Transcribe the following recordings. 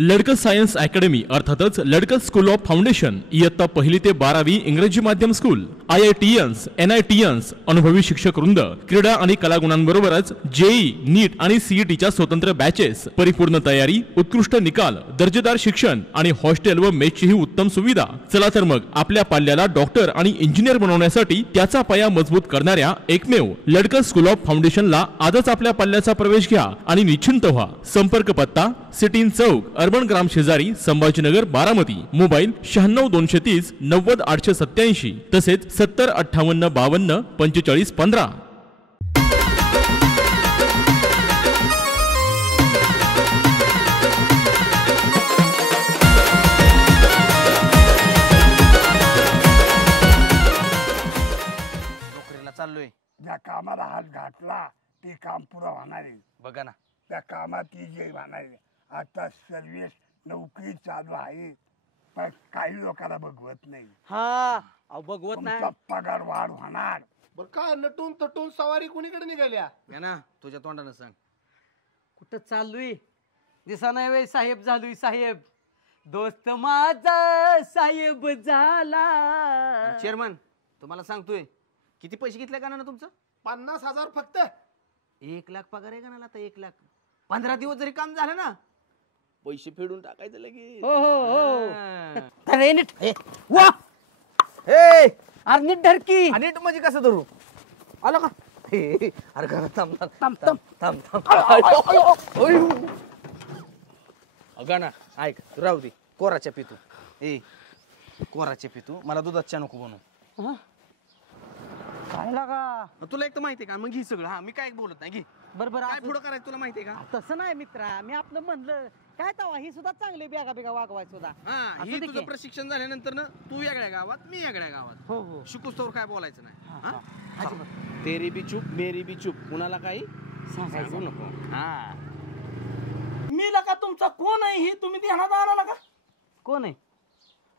लडकस science academy अर्थातच लडकस school of foundation इयत्ता 1ली ते 12वी इंग्रजी माध्यम स्कूल, IITians, NITians, अनुभवी शिक्षक वृंद, क्रीडा आणि कलागुणांबरोबरच जेई, नीट आणि सीईटीच्या स्वतंत्र बॅचेस, परिपूर्ण तयारी, उत्कृष्ट निकाल, दर्जेदार शिक्षण आणि हॉस्टेल व मेसची ही उत्तम सुविधा। चला तर मग आपल्या पाल्याला डॉक्टर आणि इंजिनियर बनवण्यासाठी त्याचा पाया मजबूत करणाऱ्या एकमेव लडकस स्कूल ऑफ फाउंडेशनला आजच आपल्या पाल्याचा प्रवेश घ्या आणि निश्चिंत व्हा। संपर्क पत्ता सिटीन चौक, अर्बन ग्राम शेजारी, संभाजीनगर, बारामती। मोबाईल 96 230 90 887 तसेच 70 58 52 45 15। नोकरीला चाललोय, ज्या कामाला हात घातला ते काम पुरा होणार आहे। बघा ना त्या कामात ती जे होणार आहे। आता सर्व्हिस नोकरी चालू आहे, पण काही लोकांना बघवत नाही। हा अहो बघवत नाही, तुमचा पगार वाढ होणार। बर काय नटून तटून सवारी कुणीकडे निघाल्या? या ना तुझ्या तोंडानं सांग। कुठं चाललोय दिसा नाही वे साहेब, झालोय साहेब, दोस्त माझा साहेब झाला। चेअरमन तुम्हाला सांगतोय, किती पैसे घेतले का ना तुमचं? 50,000 फक्त। 1 लाख पगार आहे का ना? आता 1 लाख 15 दिवस जरी काम झालं ना, पैसे फेडून टाकायचं लगेच। हो हो हो हा. अरे नीट वा हे अरे नीट धरकी। आणि नीट म्हणजे कसं धरू? आलं का? हे, अरे घरात थांब थांब, थांब. थांब अगं ना ऐक, राहू दे, कोराच्या पितू। ए कोराच्या पितू, मला दुधात चहा नको बनवू। हा? काय लागा तुला एक तर माहितीये का, मग घे सगळं। हा मी काय बोलत नाही, घे। बरोबर काय पुढं करायचं तुला माहितीये का? तसं नाही मित्रा, मी आपलं म्हणलं काय तवा ही सुद्धा चांगली बेगा बेगा वागवाय सुद्धा। हा असू ही दे तुझं की. प्रशिक्षण झाल्यानंतर ना तू वेगळ्या गावात, मी वेगळ्या गावात, हो हो शिकूस तर काय बोलायचं नाही। हा, हा? हा. अजिबात. तेरी बी चूप मेरी बी चूप, कुणाला काही सांगायचं सांगू नको। हा मी लका तुमचा कोण आहे ही तुम्ही ध्यानात आला लका? कोण आहे?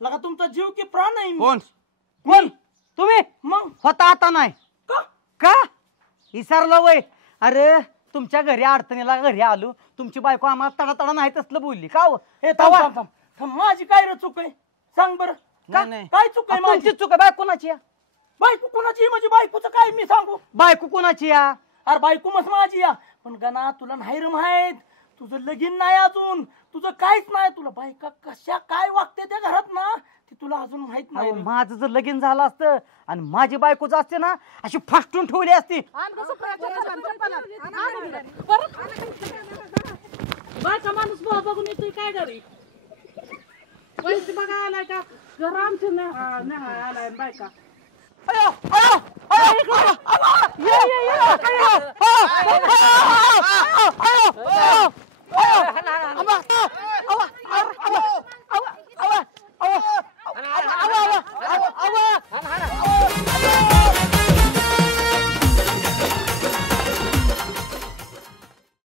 लका तुमचा जीव की प्राण आहे मी. कोण? कोण तुम्ही? मग होता आता नाही का? का विसरलो वय? अरे तुमच्या घरी अडचणीला घरी आलो, तुमची बायको आम्हाला तडा तडा नाही तसलं बोलली का हो? हे थांब थांब थांब थांब, माझी काय रे चूक आहे सांग बरं? का? नाही. काय चूक आहे माझी? तुमची चूक आहे, बायको कोणाची आहे? बायको कोणाची आहे? म्हणजे बायकोचं काय मी सांगू? बायको कोणाची आहे? अरे बायको मस्त माझी या, पण गणा तुला नाही रे माहित, तुझं लगीन नाही अजून, तुझं काहीच नाही। तुला बायका कशा काय वागते त्या घरात ना, ती तुला अजून माहित नाही अहो, रे. माझं जर लगीन झालं असतं आणि माझी बायकोच असते ना, अशी फाटून ठेवली असती। बायका माणूस बघून येतोय काय घरी पैसे बघा आलाय का घर आमचे आलाय बायका अयो, अयो, अयो, अयो, ये, ये, ये, अयो, अयो, अयो, अयो, अयो, अयो, अयो, अयो, अयो, अयो, अयो, अयो, अयो, अयो,